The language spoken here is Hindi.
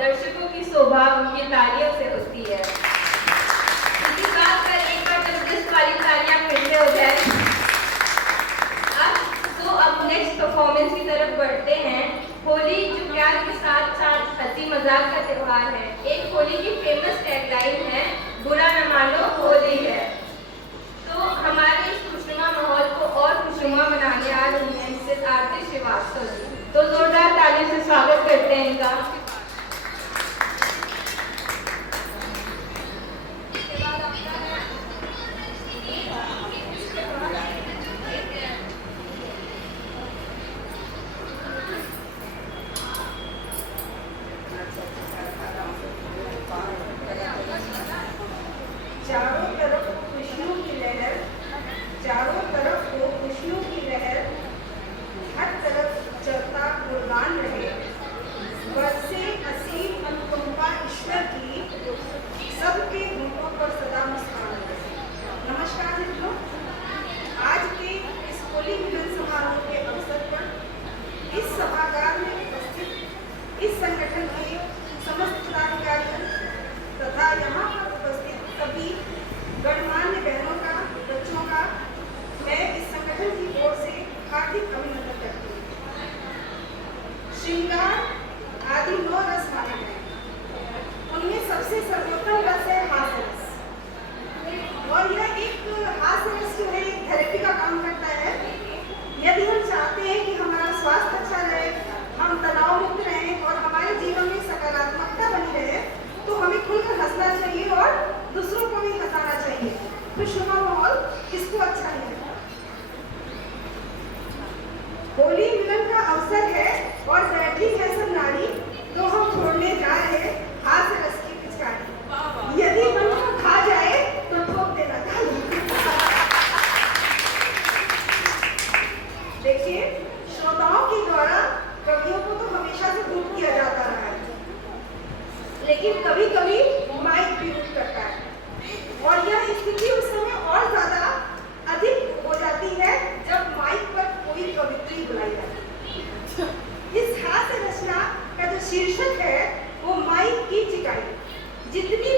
दर्शकों की शोभा उनकी तालियों से होती है। इसी बात पर एक बार जबरदस्त वाली तालियां फिर से हो जाए। अब नेक्स्ट परफॉर्मेंस की तरफ बढ़ते हैं। होली जो प्यार के साथ साथ हंसी मजाक का त्योहार है। एक होली की फेमस टैगलाइन है, बुरा न मानो होली है। तो हमारे इस खुशनुमा माहौल को और खुशनुमा बनाने आ रही हैं मिसेस आरती श्रीवास्तव जी। तो जोरदार ताली से स्वागत करते हैं इनका। चारों तरफ खुशियों की लहर, चारों तरफ हो खुशियों की लहर, हर तरफ चलता गुणगान रहे, बरसे असीम अनुकंपा ईश्वर की, सबके होठों पर सदा मुस्कान रहे। नमस्कार मित्रों, आज के इस होली मिलन समारोह के अवसर पर इस सभागार में उपस्थित इस संगठन के समस्त पदाधिकारियों तथा यहाँ पर उपस्थित सभी गणमान्य बहनों का, बच्चों का मैं इस संगठन की ओर से हार्दिक अभिनंदन करती हूँ। श्रृंगार आदि 9 रस माने गए, उनमें सबसे सर्वोत्तम रस है हास्य रस, और यह एक हास्य रस जो है थेरेपी का काम करता है। यदि हम चाहते हैं कि हमारा स्वास्थ्य अच्छा रहे, हम तनाव मुक्त रहें और हमारे जीवन में सकारात्मकता बनी रहे, तो हमें खुलकर हंसना चाहिए और दूसरों को भी हंसाना चाहिए। खुशनुमा माहौल किसको अच्छा नहीं लगता। होली मिलन का अवसर है और बैठी है सब नारी, तो हम छोड़ने जा रहे हास्य रस की पिचकारी। यदि मन को खा जाए तो ठोक देना चाहिए। देखिए, श्रोताओं के द्वारा कवियों को तो हमेशा से दूर किया जाता रहा है, लेकिन कभी कभी माइक भी रूट करता है, और यह स्थिति उस समय और ज्यादा अधिक हो जाती है जब माइक पर कोई कवित्री बुलाई जाती है। इस हास्य रचना का जो शीर्षक है वो माइक की चिकाई। जितनी